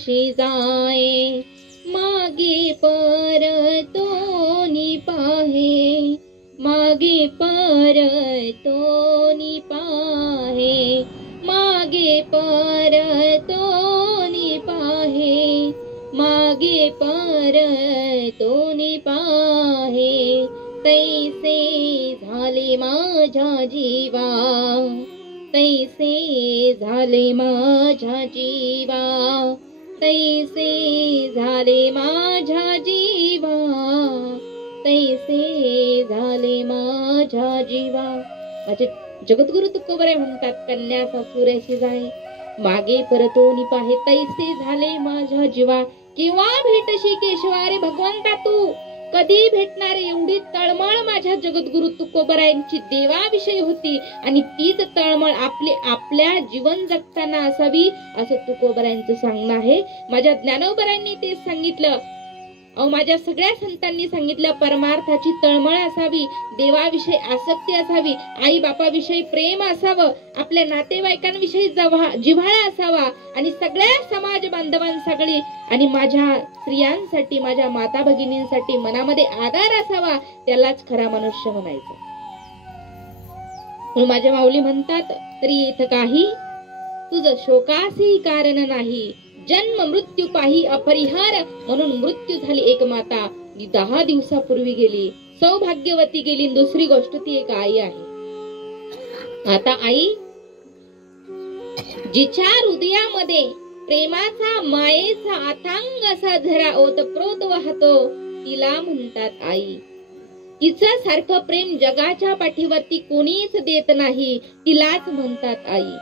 कशी जाय, मागे परतोनी पाहे, मागे परतोनी पाहे, मागे परतोनी पाहे, मागे परतोनी पाहे. तैसे झाले माझ्या जीवा, तैसे झाले माझ्या जीवा, तैसे झाले माझ्या जीवा, तैसे झाले माझ्या जीवा. माझे जगद्गुरु तुकोबराय म्हणतात, कन्या सासुऱ्याशी जाय, मागे परतोनी पाहे, तैसे झाले माझ्या जीवा. केव्हा भेटशी केशवा रे भगवंता तू, कधी भेटणार? एवढी तळमळ माझ्या जगद्गुरु तुकोबरायांची देवाविषयी होती आणि तीच तळमळ आपल्या जीवन जगताना असावी असं तुकोबरायांचं सांगणं आहे. माझ्या ज्ञानोबरायांनी ते सांगितलं. माझ्या सगळ्या संतांनी सांगितलं, परमार्थाची तळमळ असावी, देवाविषयी आसक्ती असावी, आई बापाविषयी प्रेम असावं, आपल्या नातेवाईकांविषयी जिव्हाळा असावा आणि सगळ्या समाज बांधवांसाठी आणि माझ्या स्त्रियांसाठी, माझ्या माता भगिनींसाठी मनामध्ये आदर असावा, त्यालाच खरा मनुष्य म्हणायचं. माझ्या माऊली म्हणतात, तरी इथं काही तुझं शोकासही कारण नाही, जन्म मृत्यू पाही अपरिहार, म्हणून मृत्यू झाली एक माता, 10 दिवसापूर्वी गेली, सौभाग्यवती गेली. दुसरी गोष्ट ती एक आई आहे. आता आई जिच्या हृदयामध्ये प्रेमाचा मायेचा अथांग असा झरा ओतप्रोत वाहतो, तिला म्हणतात आई. तिचं सारखं प्रेम जगाच्या पाठीवरती कोणीच देत नाही, तिलाच म्हणतात आई.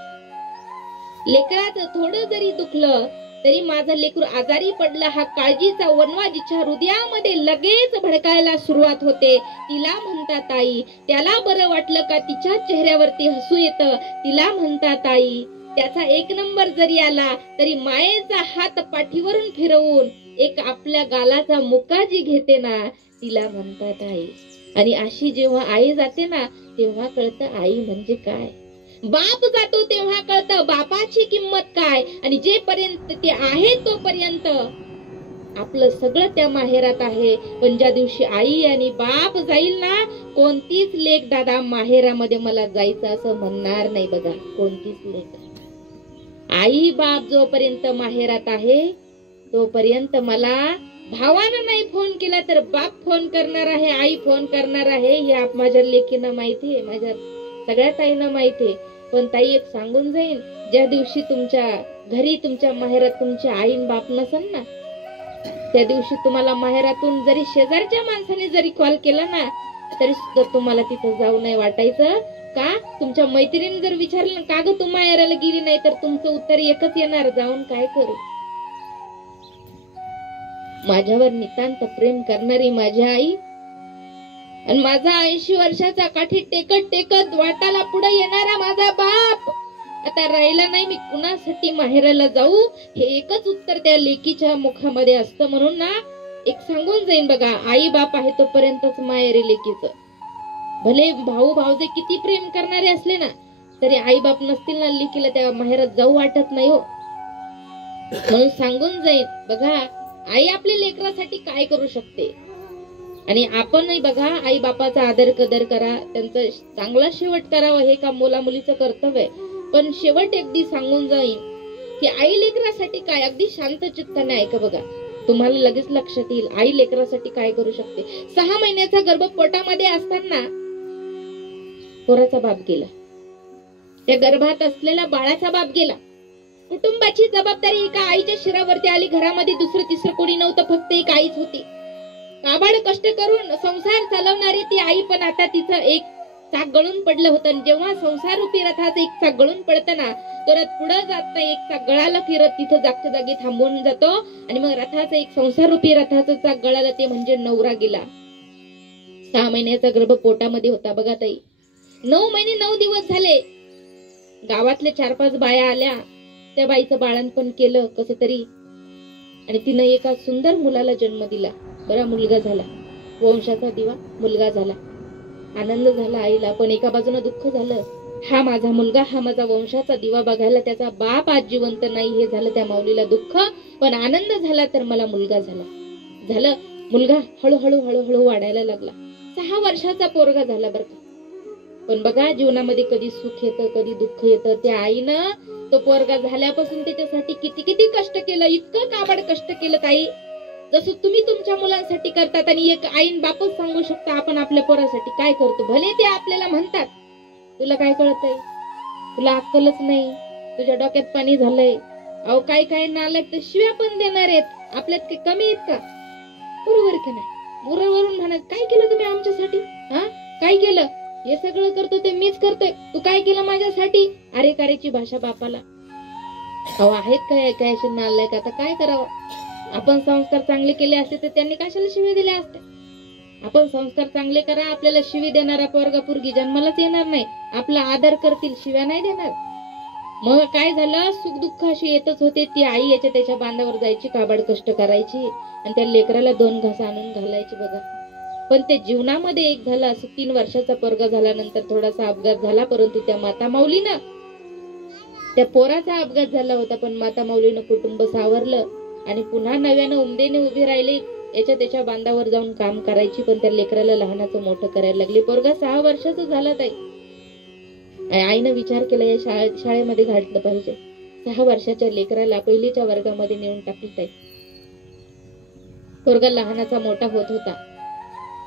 लेकराचं थोडं जरी दुखलं तरी माझं लेकरू आजारी पडलं हा काळजीचा वनवा जिच्या हृदयामध्ये लगेच भडकायला सुरुवात होते, तिला म्हणतात आई. त्याला बरं वाटलं का तिच्या चेहऱ्यावरती हसू येतं, तिला म्हणतात आई. त्याचा 1 नंबर जरी आला तरी मायेचा हात पाठीवरून फिरवून एक आपल्या गालाचा मुका जी घेते ना, तिला म्हणतात आई. आणि अशी जेव्हा आई जाते ना, तेव्हा कळतं आई म्हणजे काय. बाप जातो तेव्हा कळतं बापाची किंमत काय. आणि जेपर्यंत ते आहे तोपर्यंत आपलं सगळं त्या माहेरात आहे. पण ज्या दिवशी आई आणि बाप जाईल ना, कोणतीच लेक दादा माहेरामध्ये मला जायचं असं म्हणणार नाही बघा, कोणतीच लेक. आई बाप जोपर्यंत माहेरात आहे तोपर्यंत मला भावानं नाही फोन केला तर बाप फोन करणार आहे, आई फोन करणार आहे. हे माझ्या लेकीनं माहिती आहे, माझ्या सगळ्या ताईनं माहिती आहे. पण ताई एक सांगून जाईन, ज्या दिवशी तुमच्या घरी तुमच्या माहेरात तुमची आईन बाप नसेल ना, त्या दिवशी तुम्हाला माहेरातून जरी शेजारच्या माणसाने जरी कॉल केला ना, तरी सुद्धा तुम्हाला तिथं जाऊ नाही वाटायचं. का? तुमच्या मैत्रिणी जर विचारलं का ग तू माहेराला गेली नाही, तर तुमचं उत्तर एकच येणार, जाऊन काय करू. माझ्यावर नितांत प्रेम करणारी माझी आई आणि माझा 80 वर्षाचा काठी टेकत टेकत वाटाला पुढे येणारा माझा बाप आता राहिला नाही. मी कुणासाठी माहेराला जाऊ, हे एकच उत्तर त्या लेकीच्या मुखामध्ये असतं. म्हणून ना एक सांगून जाईन बघा, आई बाप आहे तोपर्यंतच माहेरी लेकीचं. भले भाऊ भाऊजे किती प्रेम करणारे असले ना, तरी आई बाप नसतील ना, लेकीला त्या माहेरात जाऊ वाटत नाही हो. म्हणून सांगून जाईन बघा, आई आपल्या लेकरासाठी काय करू शकते. आणि आपणही बघा, आई बापाचा आदर कदर करा, त्यांचा चांगला शेवट करावा, हे का मुला मुलीचं कर्तव्य आहे. पण शेवट अगदी सांगून जाईन की आई लेकरासाठी काय, अगदी शांत चित्ताने ऐका बघा, तुम्हाला लगेच लक्षात येईल आई लेकरासाठी काय करू शकते. 6 महिन्याचा गर्भ पोटामध्ये असताना पोराचा बाप गेला, त्या गर्भात असलेल्या बाळाचा बाप गेला. कुटुंबाची जबाबदारी एका आईच्या शिरावरती आली. घरामध्ये दुसरं तिसरं कोणी नव्हतं, फक्त एक आईच होती. काबाड कष्ट करून संसार चालवणारी ती आई, पण आता तिचं एक चाक गळून पडलं होतं. जेव्हा संसार रूपी रथाचं एक चाक गळून पडतं ना, तो रथ पुढे जात नाही, एक चाक गळाला की रथ तिथं जागच्या जागी थांबून जातो. आणि मग रथाचं एक संसार रूपी रथाचं चाक गळाला, ते म्हणजे नवरा गेला. 6 महिन्याचा गर्भ पोटामध्ये होता बघा ताई. 9 महिने 9 दिवस झाले. गावातले 4-5 बाया आल्या, त्या बाईचं बाळंतपण केलं कसं तरी, आणि तिनं एका सुंदर मुलाला जन्म दिला. बरा मुलगा झाला, वंशाचा दिवा मुलगा झाला. आनंद झाला आईला, पण एका बाजूने दुःख झालं, हा माझा मुलगा, हा माझा वंशाचा दिवा बघायला त्याचा बाप आज जिवंत नाही, हे झालं त्या माऊलीला दुःख. पण आनंद झाला तर मला मुलगा झाला. मुलगा हळूहळू हळूहळू वाढायला लागला. 6 वर्षाचा पोरगा झाला बरं का. पण बघा, जीवनामध्ये कधी सुख येतं, कधी दुःख येतं. त्या आईनं तो पोरगा झाल्यापासून त्याच्यासाठी किती किती कष्ट केलं, इतकं काबाड कष्ट केलं ताई, जसं तुम्ही तुमच्या मुलांसाठी करतात. आणि एक आईन बापच सांगू शकता आपण आपल्या पोरासाठी काय करतो. भले ते आपल्याला म्हणतात, तुला काय कळतंय, तुला अक्कलच नाही, तुझ्या डोक्यात पाणी झालंय. अहो काय काय नालायक तर शिव्या पण देणार आहेत. आपल्यात काही कमी आहेत का? बरोबर का नाही? मुरावरून म्हणत, काय केलं तुम्ही आमच्यासाठी? हा काय केलं? हे सगळं करतो ते मीच करतोय, तू काय केलं माझ्यासाठी? अरे कारेची भाषा बापाला. अहो आहेत काय काय असे नालायक. आता काय करावं? आपण संस्कार चांगले केले असते तर त्यांनी कशाला शिवी दिल्या असत्या? आपण संस्कार चांगले करा, आपल्याला शिवी देणारा पोरगा पोरगी जन्मालाच येणार नाही. आपला आदर करतील, शिव्या नाही देणार. मग काय झालं, सुख दुःख अशी येतच होते. ती आई याच्या त्याच्या बांधावर जायची, काबाड कष्ट करायची आणि त्या लेकराला 2 घास आणून घालायची बघा. पण ते जीवनामध्ये एक झालं असं. 3 वर्षाचा पोरगा झाल्यानंतर थोडासा अपघात झाला, परंतु त्या माता माऊलीनं, त्या पोराचा अपघात झाला होता पण माता माऊलीनं कुटुंब सावरलं आणि पुन्हा नव्यानं उमदेने उभी राहिली. याच्या त्याच्या बांधावर जाऊन काम करायची, पण त्या लेकराला लहानाचं मोठं करायला लागली. पोरगा 6 वर्षाचा झाला ताई. आईनं विचार केला या शाळेमध्ये घातलं पाहिजे. 6 वर्षाच्या लेकराला पहिलीच्या वर्गामध्ये नेऊन टाकलं ताई. पोरगा लहानाचा मोठा होत होता.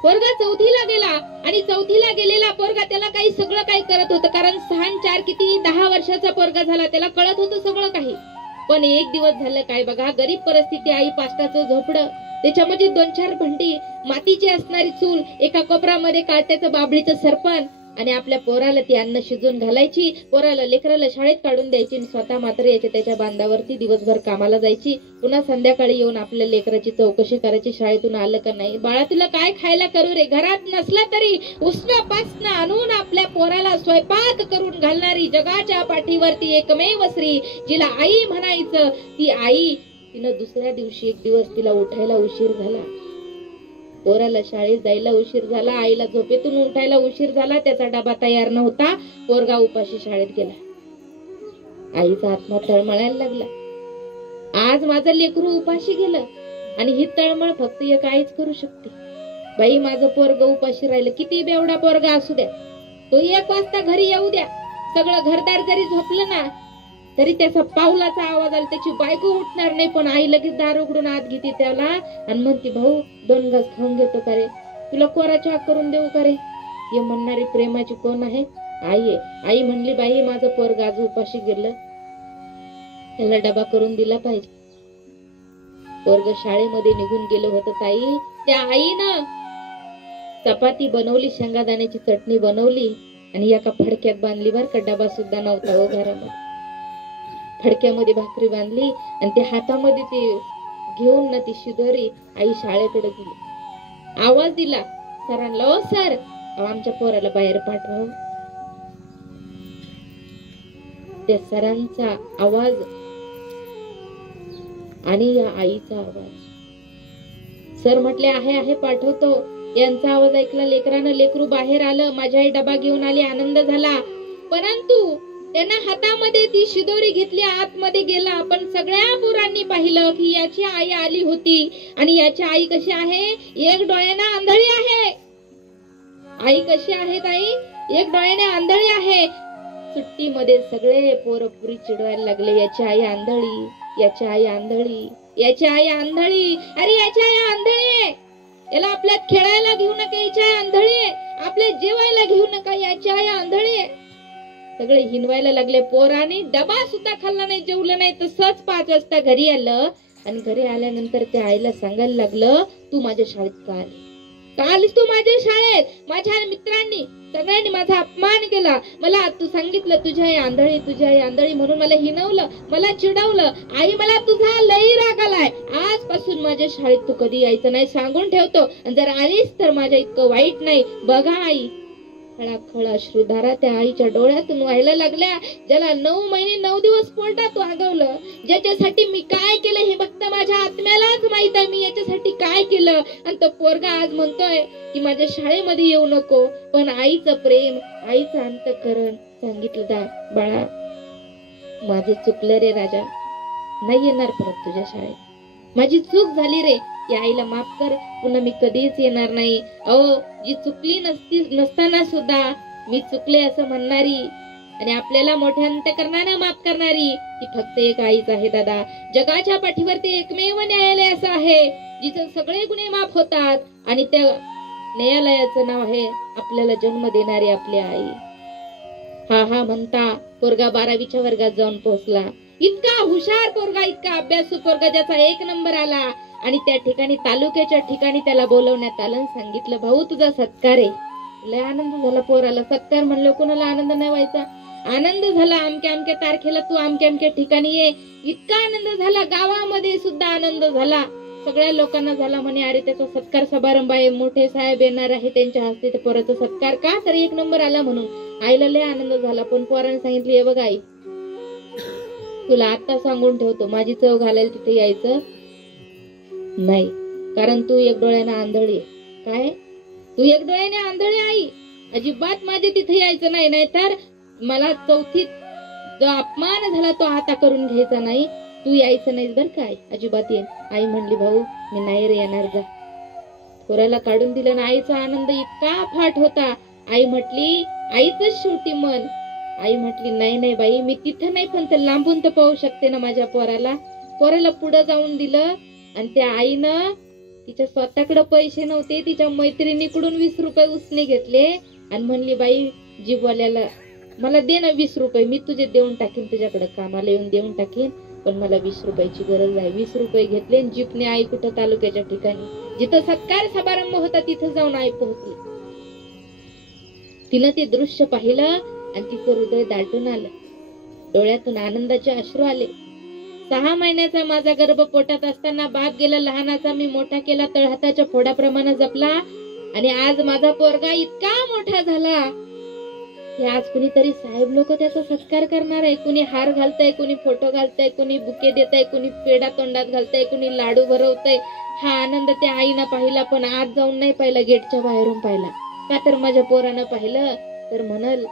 पोरगा 4थीला गेला आणि 4थीला गेलेला पोरगा त्याला काही सगळं काही करत होतं, कारण 6 4 किती 10 वर्षाचा पोरगा झाला, त्याला कळत होतं सगळं काही. पण एक दिवस झालं काय बघा, गरीब परिस्थिती, आई पाष्टाचं झोपडं, त्याच्यामध्ये 2-4 भांडी, मातीची असणारी चूल, एका कोपऱ्यामध्ये काट्याचं बाबळीचं सरपण आणि आपल्या पोराला ती अन्न शिजून घालायची, पोराला लेकराला शाळेत काढून द्यायची आणि स्वतः मात्र याच्या त्याच्या बांधावरती दिवसभर कामाला जायची. पुन्हा संध्याकाळी येऊन आपल्या लेकराची चौकशी करायची, शाळेतून आलं का नाही, बाळा तुला काय खायला करू रे, घरात नसला तरी उष्णापासनं आणून आपल्या पोराला स्वयंपाक करून घालणारी जगाच्या पाठीवरती एकमेव स्त्री, जिला आई म्हणायचं, ती आई. तिनं दुसऱ्या दिवशी एक दिवस तिला उठायला उशीर झाला, पोराला शाळेत जायला उशीर झाला, आईला झोपेतून उठायला उशीर झाला, त्याचा डबा तयार नव्हता, पोरगा उपाशी शाळेत गेला. आईचा आत्मा तळमळायला लागला. आज माझं लेकरू उपाशी गेलं आणि ही तळमळ फक्त एक आईच करू शकते. बाई माझं पोरग उपाशी राहिलं, किती बेवडा पोरगा असू द्या, तो 1 वाजता घरी येऊ द्या, सगळं घरदार जरी झोपलं ना तरी त्याचा पावलाचा आवाज आला, त्याची बायको उठणार नाही, पण आई लगेच दार उघडून आत घेते त्याला आणि म्हणते, भाऊ 2 घास खाऊन घेतो का रे, तुला कोरा चहा करून देऊ का रे? हे म्हणणारी प्रेमाची कोण आहे? आई आहे. आई म्हणली, बाई माझं पोरग आज उपाशी गेलं, त्याला डबा करून दिला पाहिजे. पोरग शाळेमध्ये निघून गेलं होतं ताई. त्या आईनं चपाती बनवली, शेंगादाण्याची चटणी बनवली आणि एका फडक्यात बांधली बर का, डबा सुद्धा नव्हता हो घरामध्ये. फडक्यामध्ये भाकरी बांधली आणि ते हातामध्ये ते घेऊन ना ती शिदोरी आई शाळेकडे गेली. आवाज दिला सरांना, ओ सर आमच्या पोराला बाहेर पाठवा. त्या सरांचा आवाज आणि या आईचा आवाज. सर म्हटले, आहे पाठवतो. यांचा आवाज ऐकला लेकरानं, लेकरू बाहेर आलं, माझी आई डबा घेऊन आली, आनंद झाला. परंतु त्यांना हातामध्ये ती शिदोरी घेतली, आतमध्ये गेला. पण सगळ्या पोरांनी पाहिलं की याची आई आली होती आणि याची आई कशी आहे, एक डोळ्यानं आंधळी आहे. आई कशी आहे ताई, एक डोळ्याने आंधळी आहे. सुट्टीमध्ये सगळे पोरं पुरी चिडवायला लागले, याची आई आंधळी, याची आई आंधळी, याची आई आंधळी, अरे याची आई आंधळी आहे, याला आपल्यात खेळायला घेऊ नका, याची आई आंधळी आहे, आपल्यात जेवायला घेऊ नका, याची आई आंधळी आहे. सगळे हिनवायला लागले. पोराने डबा सुद्धा खाल्ला नाही, जेवलं नाही, तसंच 5 वाजता घरी आलं आणि घरी आल्यानंतर त्या आईला सांगायला लागलं, तू माझ्या शाळेत का आली, का आलीस तू माझ्या शाळेत? माझ्या मित्रांनी सगळ्यांनी माझा अपमान केला, मला तू सांगितलं तुझी आई आंधळी, तुझी आई आंधळी म्हणून मला हिनवलं, मला चिडवलं. आई मला तुझा लई राग आलाय, आजपासून माझ्या शाळेत तू कधी यायचं नाही, सांगून ठेवतो, आणि जर आलीस तर माझ्या इतकं वाईट नाही. बघा आई, खळाखळ अश्रुधारा त्या आईच्या डोळ्यातून व्हायला लागल्या. ज्याला 9 महिने 9 दिवस पोटात वागवलं, ज्याच्यासाठी मी काय केलं हे फक्त माझ्या आत्म्यालाच माहित आहे मी याच्यासाठी काय केलं. आणि तो पोरगा आज म्हणतोय की माझ्या शाळेमध्ये येऊ नको, पण आईचं प्रेम, आईचं अंतःकरण सांगितलं दा बाळा माझं चुकलं रे राजा, नाही येणार परत तुझ्या शाळेत, माझी चूक झाली रे, या आईला माफ कर, पुन्हा मी कधीच येणार नाही. अहो जी चुकली नसताना सुद्धा मी चुकले असं म्हणणारी आणि आपल्याला मोठ्या अंतःकरणाने माफ करणारी ती फक्त एक आईच आहे दादा. जगाच्या पाठीवरती एकमेव न्यायालय असं आहे जिथं सगळे गुन्हे माफ होतात आणि त्या न्यायालयाचं नाव आहे आपल्याला जन्म देणारी आपली आई. हा हा म्हणता पोरगा 12वीच्या वर्गात जाऊन पोहोचला. इतका हुशार पोरगा, इतका अभ्यासू पोरगा, ज्याचा 1 नंबर आला. आणि त्या ठिकाणी तालुक्याच्या ठिकाणी त्याला बोलवण्यात आलं, सांगितलं भाऊ तुझा सत्कार आहे. लय आनंद झाला पोराला. सत्कार म्हणलं कोणाला आनंद नाही व्हायचा. आनंद झाला, अमक्या अमक्या तारखेला तू अमक्या अमक्या ठिकाणी ये. इतका आनंद झाला, गावामध्ये सुद्धा आनंद झाला, सगळ्या लोकांना झाला. म्हणे अरे त्याचा सत्कार समारंभ आहे, मोठे साहेब येणार आहे, त्यांच्या हस्ते त्या पोराचा सत्कार का, तर 1 नंबर आला म्हणून. आईला लय आनंद झाला. पण पोराने सांगितलं हे बघ आई, तुला आता सांगून ठेवतो, माझी चव घालायला तिथे यायचं नाही, कारण तू एक डोळ्याने आंधळी. काय, तू एक डोळ्याने आंधळी आई, अजिबात माझे तिथे यायचं नाही, नाहीतर मला 4थीत जो अपमान झाला तो आता करून घ्यायचा नाही. तू यायचं नाहीस बर काय, अजिबात ये. आई म्हणली भाऊ मी नाही रे येणार, जा. पोराला काढून दिलं ना. आईचा आनंद इतका फाट होता. आई म्हटली आईच शेवटी मन. आई म्हटली नाही नाही बाई, मी तिथं नाही पण ते लांबून तर पाहू शकते ना माझ्या पोराला. पोराला पुढे जाऊन दिलं आणि त्या आईनं तिच्या स्वतःकडे पैसे नव्हते, तिच्या मैत्रिणीकडून 20 रुपये उसने घेतले आणि म्हणली बाई जीववाल्याला मला दे ना 20 रुपये, मी तुझे देऊन टाकीन, तुझ्याकडे कामाला येऊन देऊन टाकीन, पण मला 20 रुपयाची गरज आहे. 20 रुपये घेतले आणि जीपने आई कुठं तालुक्याच्या ठिकाणी जिथं सत्कार समारंभ होता तिथं जाऊन आई पोहोचली. तिनं ते दृश्य पाहिलं आणि तिचं हृदय दाटून आलं, डोळ्यातून आनंदाचे अश्रू आले. 6 महिन्याचा माझा गर्भ पोटात असताना बाप गेला लहानाचा, मी मोठा केला, तळहाताच्या फोडाप्रमाणे जपला आणि आज माझा पोरगा इतका मोठा झाला की आज कुणीतरी साहेब लोक त्याचा सत्कार करणार आहे. कुणी हार घालतय, कुणी फोटो घालतय, कुणी बुके देतय, कुणी पेढा तोंडात घालतय, कुणी लाडू भरवतय. हा आनंद त्या आईनं पाहिला, पण आज जाऊन नाही पाहिला, गेटच्या बाहेरून पाहिला. का तर माझ्या पोरानं पाहिलं तर म्हणल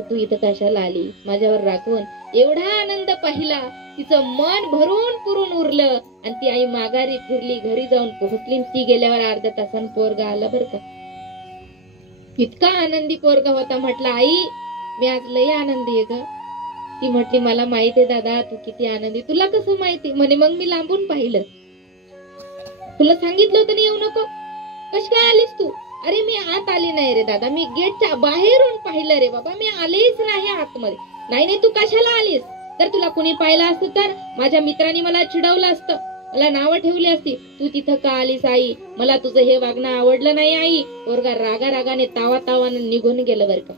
तू इथं कशाला आली, माझ्यावर राखून. एवढा आनंद पाहिला, तिचं मन भरून पुरून उरलं आणि ती आई माघारी फिरली, घरी जाऊन पोहोचली. ती गेल्यावर अर्ध्या तासानं पोरगा आला बर का. इतका आनंदी पोरगा होता. म्हटलं आई मी आज लय आनंदी आहे ग. ती म्हटली मला माहित आहे दादा तू किती आनंदी. तुला कसं माहिती? म्हणे मग मी लांबून पाहिलं, तुला सांगितलं होतं ना येऊ नको, कशी काय आलीस तू? अरे मी आत आली नाही रे दादा, मी गेटच्या बाहेरून पाहिलं रे बाबा, मी आलेच नाही आतमध्ये. नाही नाही तू कशाला आलीस? तर तुला कुणी पाहिलं असतं तर माझ्या मित्रांनी मला चिडवलं असतं, मला नावं ठेवली असती. तू तिथं का आलीस आई? मला तुझं हे वागणं आवडलं नाही आई. पोरगा रागा रागाने तावाने निघून गेलं बर का.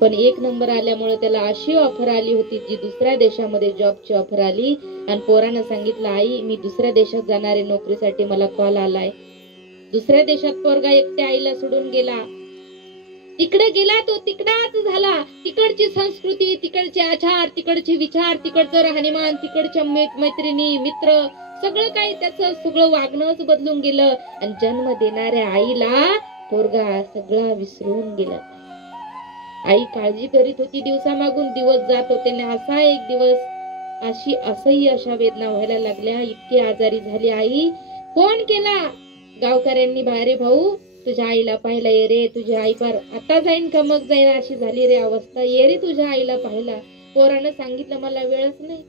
पण 1 नंबर आल्यामुळे त्याला अशी ऑफर आली होती जी दुसऱ्या देशामध्ये जॉबची ऑफर आली आणि पोरानं सांगितलं आई मी दुसऱ्या देशात जाणारे नोकरीसाठी, मला कॉल आलाय. दुसऱ्या देशात पोरगा एकट्या आईला सोडून गेला. तिकडे गेला तो तिकडाच झाला. तिकडची संस्कृती, तिकडचे आचार, तिकडचे विचार, तिकडचं राहणीमान, तिकडच्या मैत्रिणी मित्र, सगळं काही त्याचं सगळं वागणंच बदलून गेलं आणि जन्म देणाऱ्या आईला पोरगा सगळा विसरून गेला. आई काळजी करीत होती, दिवसामागून दिवस जात होते ना. असा एक दिवस अशी असह्य अशा वेदना व्हायला लागल्या, इतकी आजारी झाली आई. फोन केला गावकऱ्यांनी, बाहेर भाऊ तुझ्या आईला पाहिला ये रे, तुझी आई पार आता जाईन का मग जाईन अशी झाली रे अवस्था, ये रे तुझ्या आईला पाहिला. पोरानं सांगितलं मला वेळच नाही.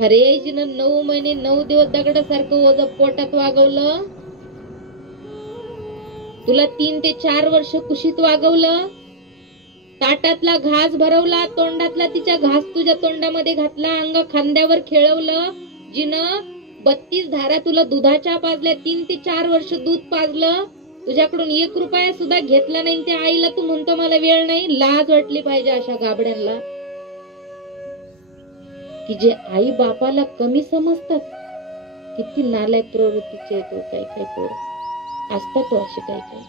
अरे जिनं 9 महिने 9 दिवस दगडासारखं ओझ पोटात वागवलं, तुला 3 ते 4 वर्ष कुशीत वागवलं, ताटातला घास भरवला, तोंडातला तिच्या घास तुझ्या तोंडामध्ये घातला, अंग खांद्यावर खेळवलं, जिनं 32 धारा तुला दुधाच्या पाजल्या, 3 ते 4 वर्ष दूध पाजलं, तुझ्याकडून 1 रुपया सुद्धा घेतला नाही. त्या आईला तू म्हणतो मला वेळ नाही. लाज वाटली पाहिजे अशा गाबड्यांना की जे आई बापाला कमी समजतात. किती नालायक प्रवृत्तीचे तो काही काही पोरं असतात तो असे काही काही.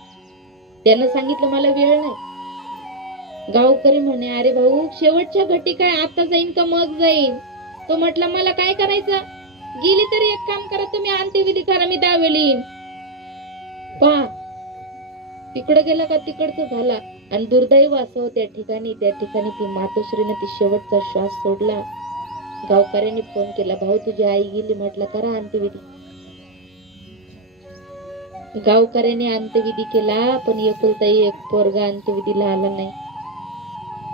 त्यानं सांगितलं मला वेळ नाही. गावकरी म्हणे अरे भाऊ शेवटच्या घटी काय आता जाईन का मग जाईन? तो म्हटला मला काय करायचं, गेली तरी एक काम करा तुम्ही, अंत्यविधी करा, मी दावेली येईन. पहा तिकडं गेला का तिकडचं झाला. आणि दुर्दैव असं त्या ठिकाणी ती मातोश्रीने ती शेवटचा श्वास सोडला. गावकऱ्यांनी फोन केला, भाऊ तुझी आई गेली. म्हटलं करा अंत्यविधी. गावकऱ्याने अंत्यविधी केला, पण एकुलता एक पोरगा अंत्यविधीला आला नाही.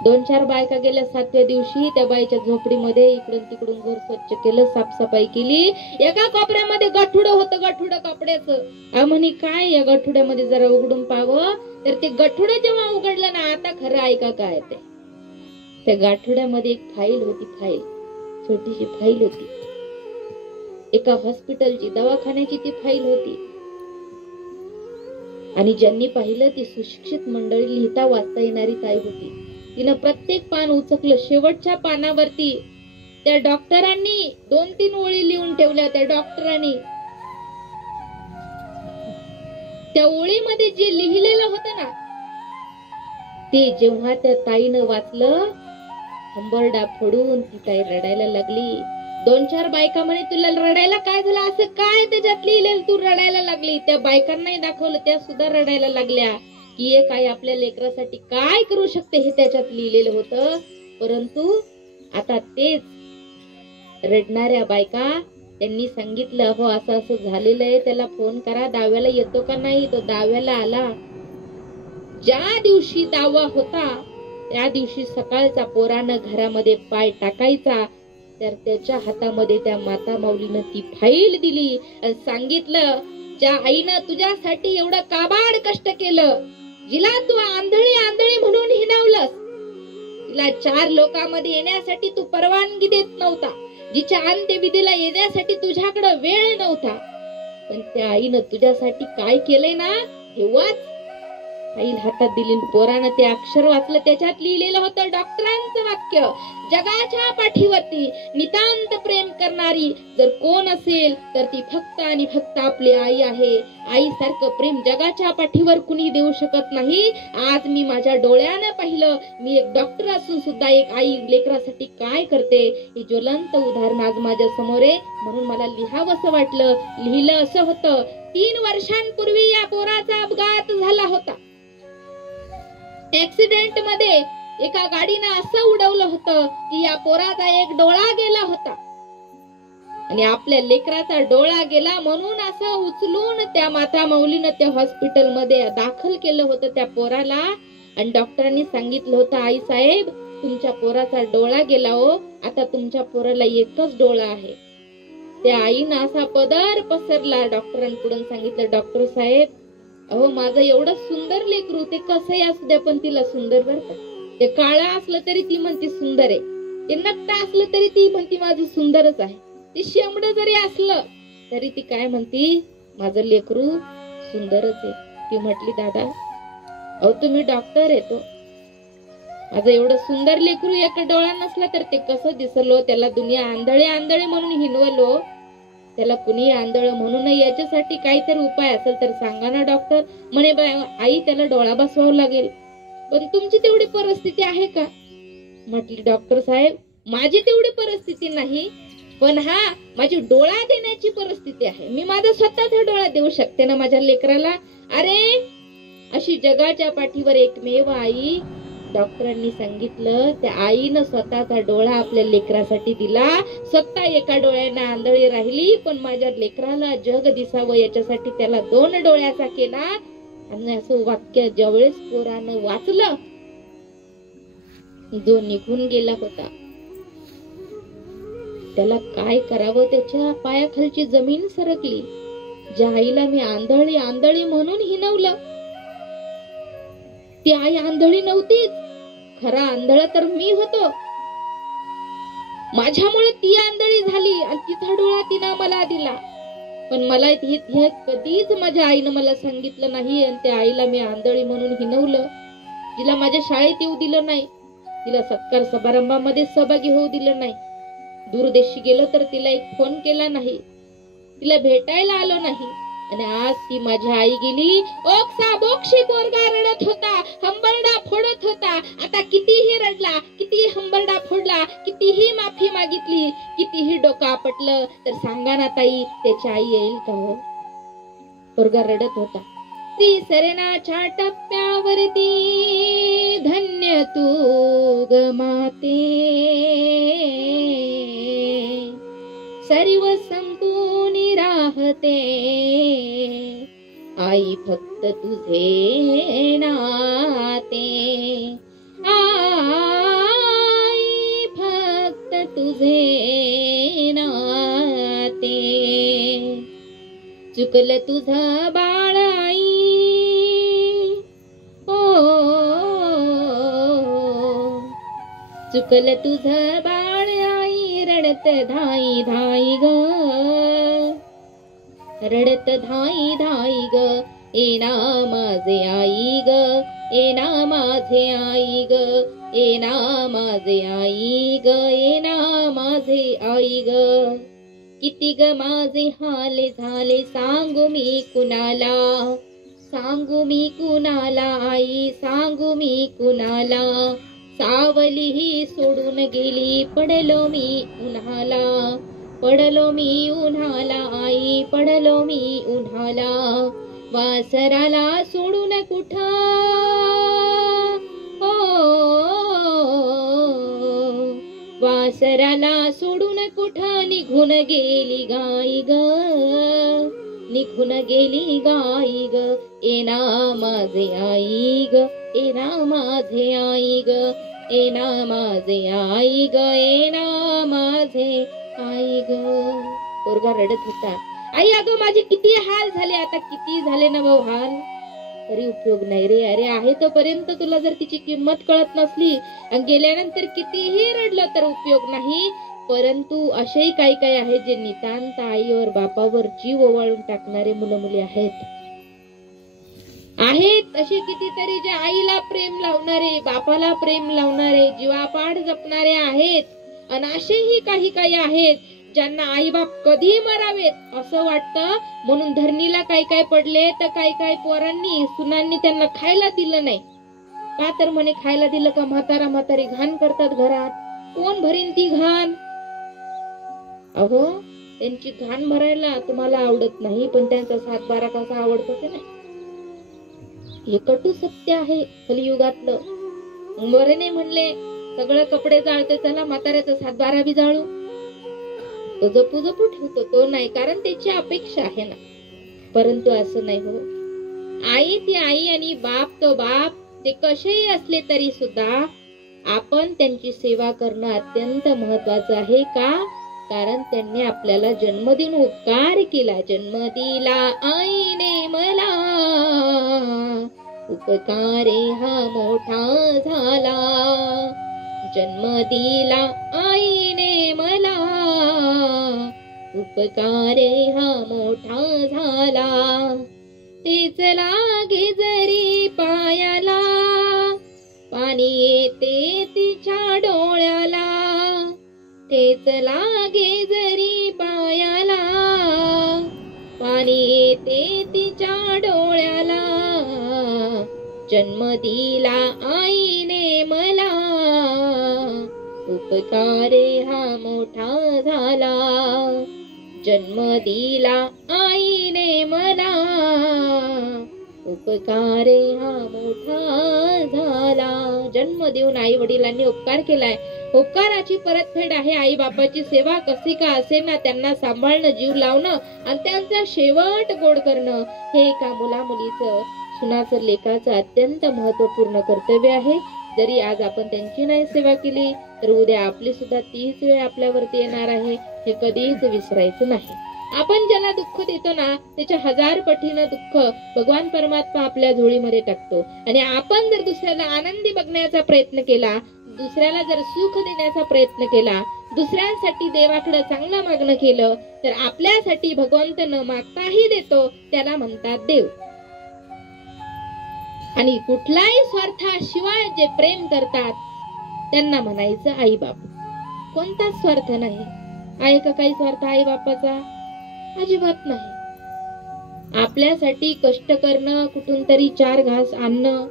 2-4 बायका गेल्या 7व्या दिवशी त्या बाईच्या झोपडीमध्ये इकडून तिकडून घर स्वच्छ केलं, साफसफाई केली. एका कोपऱ्यामध्ये गठुडं होतं, गठुडं कपड्याचं. म्हणे काय या गठुड्यामध्ये जरा उघडून पाहावं. तर ते गठुडं जेव्हा उघडलं ना, आता खरं ऐका काय ते, त्या गाठुड्यामध्ये एक फाईल होती. फाईल, छोटीशी फाईल होती. एका हॉस्पिटलची, दवाखान्याची ती फाईल होती. आणि ज्यांनी पाहिलं ती सुशिक्षित मंडळी, लिहिता वाचता येणारी ताई होती. तिनं प्रत्येक पान उचकलं. शेवटच्या पानावरती त्या डॉक्टरांनी 2-3 ओळी लिहून ठेवल्या. त्या डॉक्टरांनी त्या ओळीमध्ये जे लिहिलेलं होतं ना, ते जेव्हा त्या ताईनं वाचलं, हंबरडा फोडून ती ताई रडायला लागली. 2-4 बायका म्हणे तुला रडायला काय झालं, असं काय त्याच्यात लिहिलेलं तू रडायला लागली. त्या बायकांनाही दाखवलं, त्या सुद्धा रडायला लागल्या की एक आई आपल्या लेकरासाठी काय करू शकते हे त्याच्यात लिहिलेलं होतं. परंतु आता तेच रडणाऱ्या बायका त्यांनी सांगितलं, हो असं असं झालेलं आहे, त्याला फोन करा, दाव्याला येतो का नाही. तो दाव्याला आला. ज्या दिवशी दावा होता त्या दिवशी सकाळचा पोरानं घरामध्ये पाय टाकायचा, तर त्याच्या हातामध्ये त्या माता माऊलीनं ती फाईल दिली आणि सांगितलं, ज्या आईनं तुझ्यासाठी एवढं काबाड कष्ट केलं, जिला तू आंधळी आंधळी म्हणून हिणवलंस, तिला 4 लोकांमध्ये येण्यासाठी तू परवानगी देत नव्हता, जिच्या अंत्यविधीला येण्यासाठी तुझ्याकडे वेळ नव्हता, पण त्या आईनं तुझ्यासाठी काय केलंय ना हे वाच. आईला हातात दिली, पोरानं ते अक्षर वाचलं. त्याच्यात लिहिलेलं होतं डॉक्टरांचं वाक्य, जगाच्या पाठीवरती नितांत प्रेम करणारी जर कोण असेल तर ती फक्त आणि फक्त आपली आई आहे. आईसारखं प्रेम जगाच्या पाठीवर कुणी देऊ शकत नाही. आज मी माझ्या डोळ्यानं पाहिलं. मी एक डॉक्टर असून सुद्धा एक आई लेकरासाठी काय करते हे ज्वलंत उदाहरण आज माझ्या समोर आहे. म्हणून मला लिहावं असं वाटलं. लिहिलं असं होतं, 3 वर्षांपूर्वी या पोराचा अपघात झाला होता. ऍक्सिडेंट मध्ये एका गाडीनं असं उडवलं होतं की या पोराचा एक डोळा गेला होता आणि आपल्या लेकराचा डोळा गेला म्हणून असं उचलून त्या माता माऊलीनं त्या हॉस्पिटल मध्ये दाखल केलं होतं त्या पोराला. आणि डॉक्टरांनी सांगितलं होतं, आई साहेब तुमच्या पोराचा डोळा गेला हो, आता तुमच्या पोराला एकच डोळा आहे. त्या आईनं असा पदर पसरला. डॉक्टरांकडून सांगितलं, डॉक्टर साहेब अहो माझं एवढं सुंदर लेकरू, ते कसंही असू द्या पण तिला सुंदर बरं का. ते काळा असलं तरी ती म्हणते सुंदर आहे, ते नक्ट असलं तरी ती म्हणते माझं सुंदरच आहे, ते शेंबड जरी असलं तरी ती काय म्हणती माझं लेकरू सुंदरच आहे. ती म्हटली, दादा अहो तुम्ही डॉक्टर आहे, तो माझं एवढं सुंदर लेकरू एक डोळा नसला तर ते कसं दिसलो. त्याला दुनिया आंधळे आंधळे म्हणून हिनवलो, त्याला कुणी आंधळ म्हणून याच्यासाठी काहीतरी उपाय असेल तर सांगा ना डॉक्टर. म्हणे आई त्याला डोळा बसवावा लागेल, पण तुमची तेवढी परिस्थिती आहे का. म्हटली, डॉक्टर साहेब माझी तेवढी परिस्थिती नाही, पण हा माझी डोळा देण्याची परिस्थिती आहे. मी माझा स्वतःचा डोळा देऊ शकते ना माझ्या लेकराला. अरे अशी जगाच्या पाठीवर एकमेव आई. डॉक्टरांनी सांगितलं, त्या आईनं स्वतःचा डोळा आपल्या लेकरासाठी दिला. स्वतः एका डोळ्याने आंधळी राहिली, पण माझ्या लेकराला जग दिसावं याच्यासाठी त्याला 2 डोळ्याचा केला. आणि असं वाक्य ज्यावेळेस पोरानं वाचलं, जो निघून गेला होता त्याला काय करावं, त्याच्या पायाखालची जमीन सरकली. ज्या आईला मी आंधळी आंधळी म्हणून हिनवलं, ती आई आंधळी नव्हतीच, खरा आंधळ तर मी होतो. माझ्यामुळे ती आंधळी झाली आणि तिचा डोळा तिनं मला दिला. पण मला हे कधीच माझ्या आईनं मला सांगितलं नाही. आणि त्या आईला मी आंधळी म्हणून हिनवलं. तिला माझ्या शाळेत येऊ दिलं नाही, तिला सत्कार समारंभामध्ये सहभागी होऊ दिलं नाही, दूरदेशी गेलो तर तिला एक फोन केला नाही, तिला भेटायला आलो नाही. आणि आज ती माझी आई गेली, ओक्सा बोक्षी पोरगा रडत होता, हंबरडा फोडत होता. आता कितीही रडला, कितीही हंबरडा फोडला, कितीही माफी मागितली, कितीही डोकं आपटलं, तर सांगा ना ताई, त्याची आई येईल का हो? पोरगा रडत होता. तिसरणाच्या टप्प्यावरती धन्य तू ग माते, सर्व संपून राहते आई फक्त तुझे नाते, आई फक्त तुझे नाते. चुकलं तुझं बाळ आई, चुकलं तुझं बाळ आई, रडत धाई धाई ग, रडत धाई धाई ग, येना माझे आई ग, येना माझे आई ग, येना माझे आई ग, येना माझे आई ग. किती ग माझे हाल झाले सांगू मी कुणाला, सांगू मी कुणाला आई, सांगू मी कुणाला. सावली ही सोडून गेली, पडलो मी उन्हाला, पडलो मी उन्हाला आई, पडलो मी उन्हाला. वासराला सोडून कुठं, वासराला सोडून कुठं निघून गेली गाई ग, निघून गेली गाई ग, येना माझे आई ग, येना माझे आई ग, येना माझे आई ग, येना माझे आई ग. पोरगा रडत होता. आई अगं माझे किती हाल झाले, आता किती झाले ना भाऊ हाल, तरी उपयोग नाही रे. अरे आहे तोपर्यंत तुला जर तिची किंमत कळत नसली आणि गेल्यानंतर कितीही रडलं तर उपयोग नाही. परंतु असेही काही काही आहेत जे नितांत आईवर बापावर जीव ओवाळून टाकणारे मुलं मुली आहेत. असे कितीतरी जे आईला प्रेम लावणारे, बापाला प्रेम लावणारे, जीवापाड जपणारे आहेत. आणि असेही काही काही आहेत ज्यांना आई बाप कधी मरावेत असं वाटतं, म्हणून धरणीला काही काय पडले तर काही काही पोरांनी सुनांनी त्यांना खायला दिलं नाही. का तर म्हणे खायला दिलं का म्हातारा म्हातारी घाण करतात घरात, कोण भरीन ती घाण. अहो त्यांची घाण भरायला तुम्हाला आवडत नाही, पण त्यांचा 7-12 कसा आवडतो ते नाही. हे कटू सत्य आहे कलियुगातलं. बरे नाही म्हणले सगळे कपडे जाळते, चला म्हाताऱ्याचं 7-12 बी जाळू. तो जपू जपू ठेवतो, तो नाही, कारण त्याची अपेक्षा आहे ना. परंतु असं नाही हो. आई ती आई आणि बाप तो बाप, ते कसेही असले तरी सुद्धा आपण त्यांची सेवा करणं अत्यंत महत्वाचं आहे. का? कारण त्यांनी आपल्याला जन्म देऊन उपकार केला. जन्म दिला आईने मला, उपकारे हा मोठा झाला. जन्म दिला आईने मला, उपकारे हा मोठा झाला. तेच लागे जरी पायाला, पाणी येते तिच्या डोळ्याला. तेच लागे जरी पायाला, पाणी येते तिच्या डोळ्याला. जन्म दिला आईने मला, उपकारे हा मोठा झाला. जन्म दिला आईने मला, उपकारे हा मोठा झाला. जन्म देऊन आई वडिलांनी उपकार केलाय. उपकाराची परतफेड आहे आई बापाची सेवा. कशी का असे ना, त्यांना सांभाळणं, जीव लावणं आणि त्यांचा शेवट गोड करणं हे एका मुला मुलीचं, सुनाचं, लेकाचं अत्यंत महत्वपूर्ण कर्तव्य आहे. जरी आज आपण त्यांची नाही सेवा केली तर उद्या आपली सुद्धा तीच वेळ आपल्यावरती येणार आहे, हे कधीच विसरायचं नाही. आपण ज्याला दुःख देतो ना, त्याच्या 1000 पटीनं दुःख भगवान परमात्मा आपल्या झोळीमध्ये टाकतो. आणि आपण जर दुसऱ्याला आनंदी बघण्याचा प्रयत्न केला, दुसऱ्याला जर सुख देण्याचा प्रयत्न केला, दुसऱ्यांसाठी देवाकडे चांगलं मागणं केलं, तर आपल्यासाठी भगवंत न मागताही देतो. त्याला म्हणतात देव. आणि कुठलाही स्वार्थाशिवाय जे प्रेम करतात त्यांना म्हणायचं आई बाप. कोणताच स्वार्थ नाही. आहे का काही स्वार्थ आई बापाचा? अजिबात नाही. आपल्यासाठी कष्ट करणं, कुठून तरी 4 घास आणणं,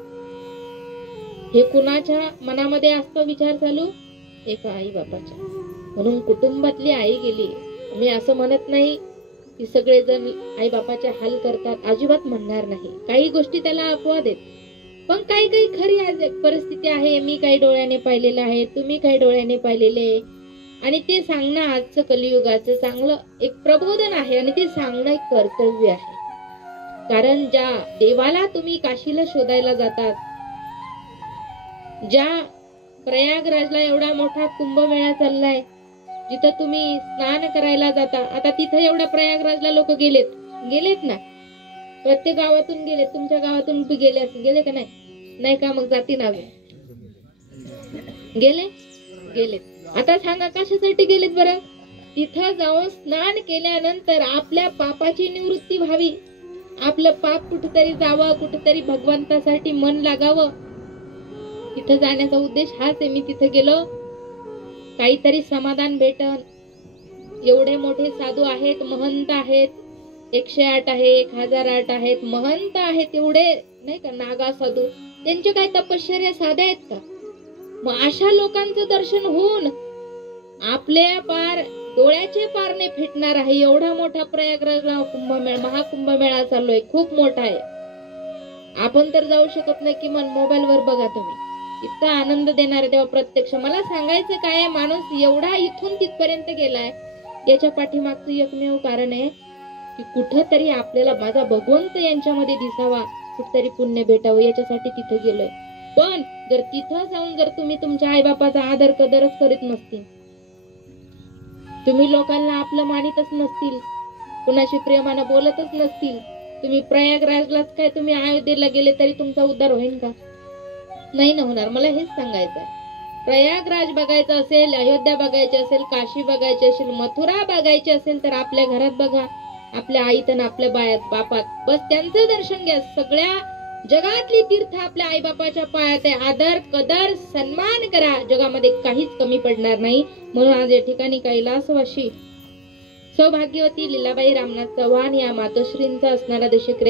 हे कुणाच्या मनामध्ये असतो विचार चालू? एका आई बापाच्या. म्हणून कुटुंबातली आई गेली. मी असं म्हणत नाही की सगळेजण आई बापाचे हाल करतात, अजिबात म्हणणार नाही. काही गोष्टी त्याला अपवाद आहेत, पण काही काही खरी आज परिस्थिती आहे. मी काही डोळ्याने पाहिलेलं आहे, तुम्ही काही डोळ्याने पाहिलेले, आणि ते सांगणं आजचं कलियुगाचं चांगलं एक प्रबोधन आहे, आणि ते सांगणं एक कर्तव्य आहे. कारण ज्या देवाला तुम्ही काशीला शोधायला जातात, ज्या प्रयागराजला एवढा मोठा कुंभमेळा चाललाय, जिथं तुम्ही स्नान करायला जाता, आता तिथं एवढ्या प्रयागराजला लोक गेलेत ना, प्रत्येक गावातून गेलेत. तुमच्या गावातून गेले का नाही? नाही का? मग जाती नावे गेलेत. आता सांगा कशासाठी गेलेत बरं? तिथं जाऊन स्नान केल्यानंतर आपल्या पापाची निवृत्ती व्हावी, आपलं पाप कुठेतरी जावं, कुठेतरी भगवंतासाठी मन लागावं. तिथं जाण्याचा उद्देश हाच आहे. मी तिथं गेलो, काहीतरी समाधान भेटन. एवढे मोठे साधू आहेत, महंत आहेत, 108 आहे, 1008 आहेत, महंत आहेत, एवढे नाही का नागा साधू, त्यांचे काय तपश्चर्या साध्या आहेत का? मग अशा लोकांचं दर्शन होऊन आपल्या पार डोळ्याचे पारणे फिटणार आहे. एवढा मोठा प्रयागराजला कुंभमेळा, महाकुंभमेळा चाललोय, खूप मोठा आहे. आपण तर जाऊ शकत नाही, की मन मोबाईलवर बघा तुम्ही, इतका आनंद देणार आहे तेव्हा प्रत्यक्ष. मला सांगायचं काय, माणूस एवढा इथून तिथपर्यंत गेलाय, याच्या पाठीमागचं एकमेव कारण आहे की कुठंतरी आपल्याला माझा भगवंत यांच्यामध्ये दिसावा, कुठतरी पुण्य भेटावं, याच्यासाठी तिथं गेलोय. पण जर तिथं जाऊन जर तुम्ही तुमच्या आईबापाचा आदर कदरच करीत नसतील, तुम्ही लोकांना आपलं मानितच नसतील, कुणाशी प्रेमानं बोलतच नसतील, तुम्ही प्रयागराजलाच काय तुम्ही अयोध्येला गेले तरी तुमचा उद्धार होईल का? नाही ना होणार. मला हेच सांगायचं आहे. प्रयागराज बघायचं असेल, अयोध्या बघायची असेल, काशी बघायची असेल, मथुरा बघायची असेल, तर आपल्या घरात बघा, आपल्या आईत आणि आपल्या बापात, बस त्यांचं दर्शन घ्या. सगळ्या जगातली तीर्थ आपल्या आई बापाच्या पायात आहे. आदर कदर सन्मान करा, जगामध्ये काहीच कमी पडणार नाही. म्हणून आज या ठिकाणी कैलासवासी सौभाग्यवती लीलाबाई रामनाथ चव्हाण या मातोश्रींचा असणारा दशक्रिया